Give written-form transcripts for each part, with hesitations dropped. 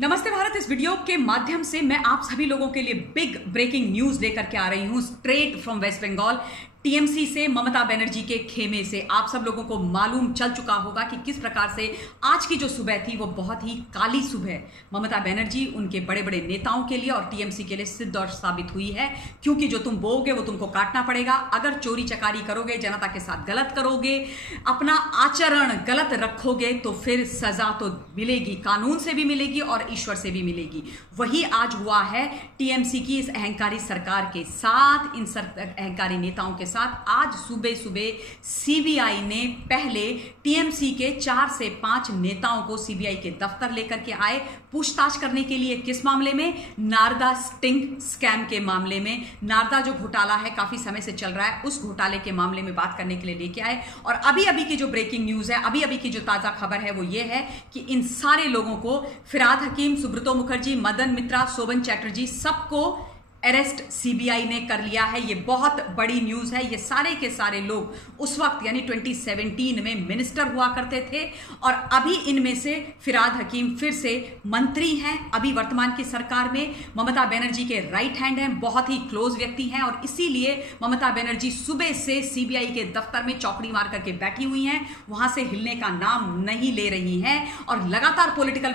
नमस्ते भारत। इस वीडियो के माध्यम से मैं आप सभी लोगों के लिए बिग ब्रेकिंग न्यूज लेकर के आ रही हूं स्ट्रेट फ्रॉम वेस्ट बंगाल। टीएमसी से, ममता बनर्जी के खेमे से आप सब लोगों को मालूम चल चुका होगा कि किस प्रकार से आज की जो सुबह थी वो बहुत ही काली सुबह ममता बनर्जी, उनके बड़े बड़े नेताओं के लिए और टीएमसी के लिए सिद्ध और साबित हुई है। क्योंकि जो तुम बोओगे वो तुमको काटना पड़ेगा। अगर चोरी चकारी करोगे, जनता के साथ गलत करोगे, अपना आचरण गलत रखोगे तो फिर सजा तो मिलेगी, कानून से भी मिलेगी और ईश्वर से भी मिलेगी। वही आज हुआ है टीएमसी की इस अहंकारी सरकार के साथ, इन अहंकारी नेताओं के साथ। आज सुबह सुबह सीबीआई ने पहले टीएमसी के 4 से 5 नेताओं को सीबीआई के दफ्तर लेकर के आए पूछताछ करने के लिए। किस मामले में? नारदा स्टिंग स्कैम के मामले में। नारदा जो घोटाला है काफी समय से चल रहा है, उस घोटाले के मामले में बात करने के लिए लेके आए। और अभी अभी की जो ब्रेकिंग न्यूज है, अभी अभी की जो ताजा खबर है वो ये है कि इन सारे लोगों को, फिराद हकीम, सुब्रतो मुखर्जी, मदन मित्रा, शोभन चैटर्जी, सबको अरेस्ट सीबीआई ने कर लिया है। ये बहुत बड़ी न्यूज है। ये सारे के सारे लोग उस वक्त यानी 2017 में मिनिस्टर हुआ करते थे और अभी इनमें से फिराद हकीम फिर से मंत्री हैं। अभी वर्तमान की सरकार में ममता बनर्जी के राइट हैंड हैं, बहुत ही क्लोज व्यक्ति हैं और इसीलिए ममता बनर्जी सुबह से सीबीआई के दफ्तर में चौकड़ी मार करके बैठी हुई हैं, वहां से हिलने का नाम नहीं ले रही हैं और लगातार पॉलिटिकल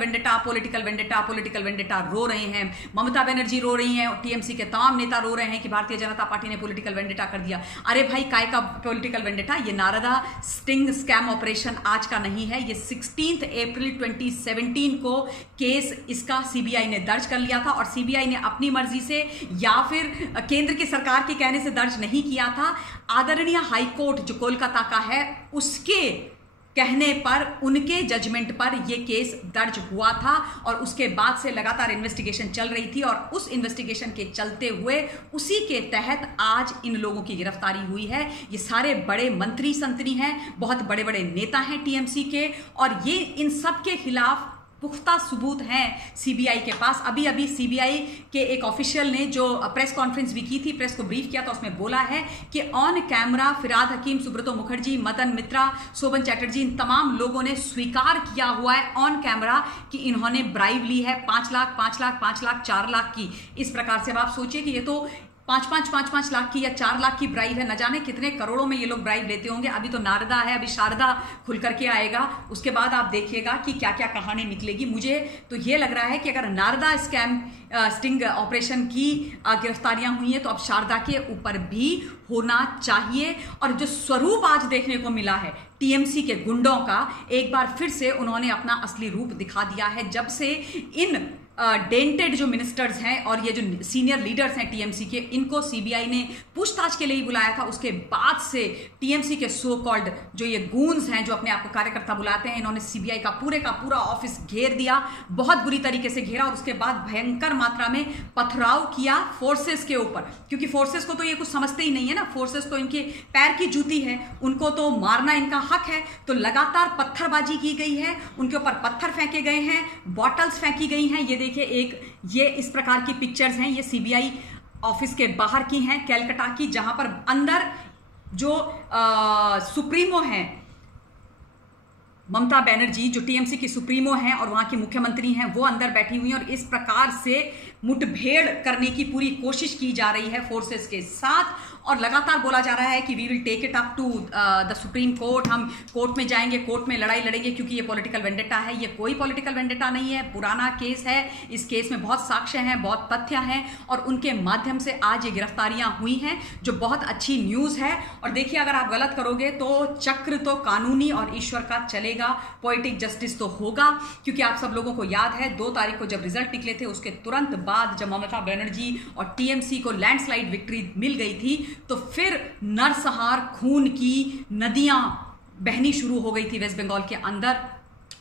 वेंडेटा रो रहे हैं। ममता बनर्जी रो रही हैं और टीएमसी के तमाम नेता रो रहे हैं कि भारतीय जनता पार्टी ने पॉलिटिकल वेंडेटा कर दिया। अरे भाई, काय का पॉलिटिकल वेंडेटा? ये नारदा स्टिंग स्कैम ऑपरेशन आज का नहीं है। ये 16 अप्रैल 2017 को केस इसका सीबीआई ने दर्ज कर लिया था और सीबीआई ने अपनी मर्जी से या फिर केंद्र की सरकार के कहने से दर्ज नहीं किया था। आदरणीय हाईकोर्ट जो कोलकाता का है, उसके कहने पर, उनके जजमेंट पर यह केस दर्ज हुआ था और उसके बाद से लगातार इन्वेस्टिगेशन चल रही थी और उस इन्वेस्टिगेशन के चलते हुए उसी के तहत आज इन लोगों की गिरफ्तारी हुई है। ये सारे बड़े मंत्री संतरी हैं, बहुत बड़े बड़े नेता हैं टीएमसी के और ये इन सब के खिलाफ पुख्ता सबूत हैं सीबीआई के पास। अभी अभी सीबीआई के एक ऑफिशियल ने जो प्रेस कॉन्फ्रेंस भी की थी, प्रेस को ब्रीफ किया, तो उसमें बोला है कि ऑन कैमरा फिराद हकीम, सुब्रतो मुखर्जी, मदन मित्रा, शोभन चैटर्जी, इन तमाम लोगों ने स्वीकार किया हुआ है ऑन कैमरा कि इन्होंने ब्राइब ली है 5 लाख, 5 लाख, 5 लाख, 4 लाख की। इस प्रकार से अब आप सोचिए कि ये तो 5 लाख की या 4 लाख की ब्राइब है, न जाने कितने करोड़ों में ये लोग ब्राइब लेते होंगे। अभी तो नारदा है, अभी शारदा खुल करके आएगा, उसके बाद आप देखिएगा कि क्या क्या कहानी निकलेगी। मुझे तो ये लग रहा है कि अगर नारदा स्कैम स्टिंग ऑपरेशन की गिरफ्तारियां हुई हैं तो अब शारदा के ऊपर भी होना चाहिए। और जो स्वरूप आज देखने को मिला है टीएमसी के गुंडों का, एक बार फिर से उन्होंने अपना असली रूप दिखा दिया है। जब से इन डेंटेड जो मिनिस्टर्स हैं और ये जो सीनियर लीडर्स हैं टीएमसी के, इनको सीबीआई ने पूछताछ के लिए ही बुलाया था, उसके बाद से टीएमसी के सो कॉल्ड जो ये गूंस हैं, जो अपने आप को कार्यकर्ता बुलाते हैं, इन्होंने सीबीआई का पूरा ऑफिस घेर दिया, बहुत बुरी तरीके से घेरा और उसके बाद भयंकर मात्रा में पथराव किया फोर्सेस के ऊपर। क्योंकि फोर्सेस को तो ये कुछ समझते ही नहीं है ना, फोर्सेस तो इनके पैर की जूती है, उनको तो मारना इनका हक है। तो लगातार पत्थरबाजी की गई है, उनके ऊपर पत्थर फेंके गए हैं, बॉटल्स फेंकी गई हैं। ये देखिए, ये इस प्रकार की पिक्चर्स हैं, ये सीबीआई ऑफिस के बाहर की हैं कैलकाटा की, जहां पर अंदर जो सुप्रीमो हैं ममता बनर्जी, जो टीएमसी की सुप्रीमो हैं और वहां की मुख्यमंत्री हैं, वो अंदर बैठी हुई हैं और इस प्रकार से मुठभेड़ करने की पूरी कोशिश की जा रही है फोर्सेस के साथ। और लगातार बोला जा रहा है कि we will take it up to the supreme court, हम कोर्ट में जाएंगे, कोर्ट में लड़ाई लड़ेंगे, क्योंकि ये पॉलिटिकल वेंडेटा है। ये कोई पॉलिटिकल वेंडेटा नहीं है, पुराना केस है। इस केस में बहुत साक्ष्य हैं, बहुत तथ्य हैं और उनके माध्यम से आज ये गिरफ्तारियां हुई हैं, जो बहुत अच्छी न्यूज है। और देखिए, अगर आप गलत करोगे तो चक्र तो कानूनी और ईश्वर का चलेगा, पोएटिक जस्टिस तो होगा। क्योंकि आप सब लोगों को याद है 2 तारीख को जब रिजल्ट निकले थे, उसके तुरंत बाद जब ममता बनर्जी और टीएमसी को लैंडस्लाइड विक्ट्री मिल गई थी, तो फिर नरसंहार, खून की नदियां बहनी शुरू हो गई थी वेस्ट बंगाल के अंदर।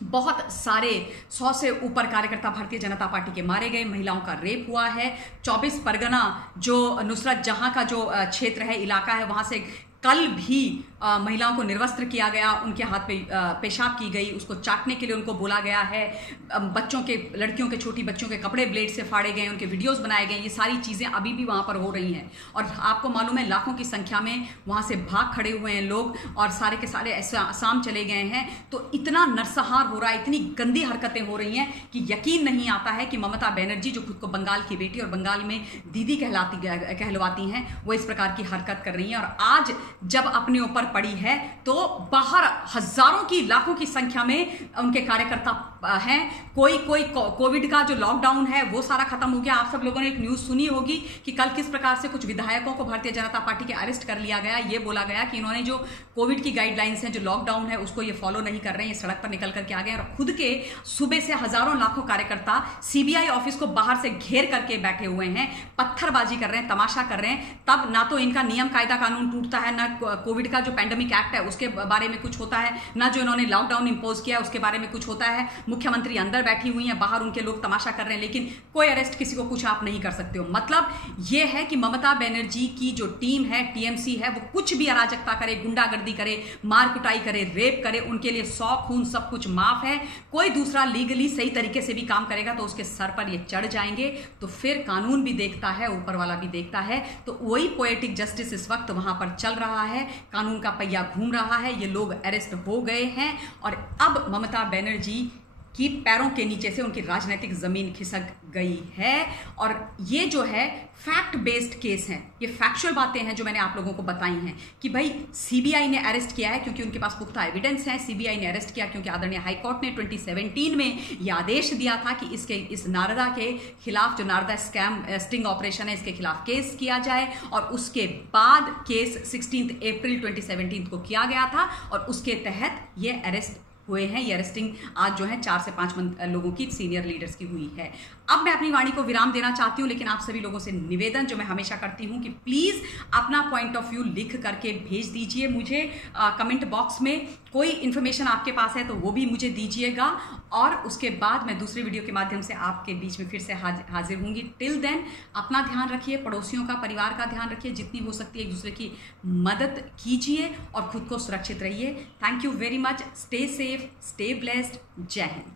बहुत सारे 100 से ऊपर कार्यकर्ता भारतीय जनता पार्टी के मारे गए, महिलाओं का रेप हुआ है। 24 परगना जो नुसरत जहां का जो क्षेत्र है, इलाका है, वहां से कल भी महिलाओं को निर्वस्त्र किया गया, उनके हाथ पे पेशाब की गई, उसको चाटने के लिए उनको बोला गया है, बच्चों के, लड़कियों के, छोटी बच्चों के कपड़े ब्लेड से फाड़े गए, उनके वीडियोस बनाए गए। ये सारी चीज़ें अभी भी वहाँ पर हो रही हैं और आपको मालूम है लाखों की संख्या में वहाँ से भाग खड़े हुए हैं लोग और सारे के सारे आसाम चले गए हैं। तो इतना नरसंहार हो रहा है, इतनी गंदी हरकतें हो रही हैं कि यकीन नहीं आता है कि ममता बनर्जी जो खुद को बंगाल की बेटी और बंगाल में दीदी कहलवाती हैं, वो इस प्रकार की हरकत कर रही हैं। और आज जब अपने ऊपर पड़ी है तो बाहर हजारों की, लाखों की संख्या में उनके कार्यकर्ता हैं। कोई कोविड का जो लॉकडाउन है वो सारा खत्म हो गया। आप सब लोगों ने एक न्यूज़ सुनी होगी कि कल किस प्रकार से कुछ विधायकों को भारतीय जनता पार्टी के अरेस्ट कर लिया गया। ये बोला गया कि इन्होंने जो कोविड की गाइडलाइंस हैं, जो लॉकडाउन है, उसको ये फॉलो नहीं कर रहे हैं, ये सड़क पर निकल करके आ गए और खुद के सुबह से हजारों लाखों कार्यकर्ता सीबीआई ऑफिस को बाहर से घेर करके बैठे हुए हैं, पत्थरबाजी कर रहे हैं, तमाशा कर रहे हैं। तब ना तो इनका नियम कायदा कानून टूटता है, ना कोविड का जो पैंडेमिक एक्ट है उसके बारे में कुछ होता है, ना जो इन्होंने लॉकडाउन इंपोज किया उसके बारे में कुछ होता है। मुख्यमंत्री अंदर बैठी हुई हैं, बाहर उनके लोग तमाशा कर रहे हैं, लेकिन कोई अरेस्ट, किसी को कुछ आप नहीं कर सकते हो। मतलब यह है कि ममता बनर्जी की जो टीम है, टीएमसी है, वो कुछ भी अराजकता करे, गुंडागर्दी करे, मार कुटाई करे, रेप करे, उनके लिए 100 खून सब कुछ माफ है। कोई दूसरा लीगली सही तरीके से भी काम करेगा तो उसके सर पर ये चढ़ जाएंगे। तो फिर कानून भी देखता है, ऊपर वाला भी देखता है। तो वही पोएटिक जस्टिस इस वक्त वहां पर चल रहा है, कानून का पहिया घूम रहा है, ये लोग अरेस्ट हो गए हैं और अब ममता बनर्जी की पैरों के नीचे से उनकी राजनीतिक जमीन खिसक गई है। और ये जो है फैक्ट बेस्ड केस है, ये फैक्चुअल बातें हैं जो मैंने आप लोगों को बताई हैं कि भाई सीबीआई ने अरेस्ट किया है क्योंकि उनके पास पुख्ता एविडेंस है। सीबीआई ने अरेस्ट किया क्योंकि आदरणीय हाईकोर्ट ने 2017 में यह आदेश दिया था कि इस नारदा के खिलाफ, जो नारदा स्कैम स्टिंग ऑपरेशन है, इसके खिलाफ केस किया जाए। और उसके बाद केस 16 अप्रैल 2017 को किया गया था और उसके तहत ये अरेस्ट हुए हैं। ये अरेस्टिंग आज जो है 4 से 5 लोगों की, सीनियर लीडर्स की हुई है। अब मैं अपनी वाणी को विराम देना चाहती हूं, लेकिन आप सभी लोगों से निवेदन जो मैं हमेशा करती हूं कि प्लीज अपना पॉइंट ऑफ व्यू लिख करके भेज दीजिए मुझे कमेंट बॉक्स में। कोई इन्फॉर्मेशन आपके पास है तो वो भी मुझे दीजिएगा और उसके बाद मैं दूसरे वीडियो के माध्यम से आपके बीच में फिर से हाजिर होंगी। टिल देन अपना ध्यान रखिए, पड़ोसियों का, परिवार का ध्यान रखिए, जितनी हो सकती है एक दूसरे की मदद कीजिए और खुद को सुरक्षित रहिए। Thank you very much. Stay safe, stay blessed. जय हिंद।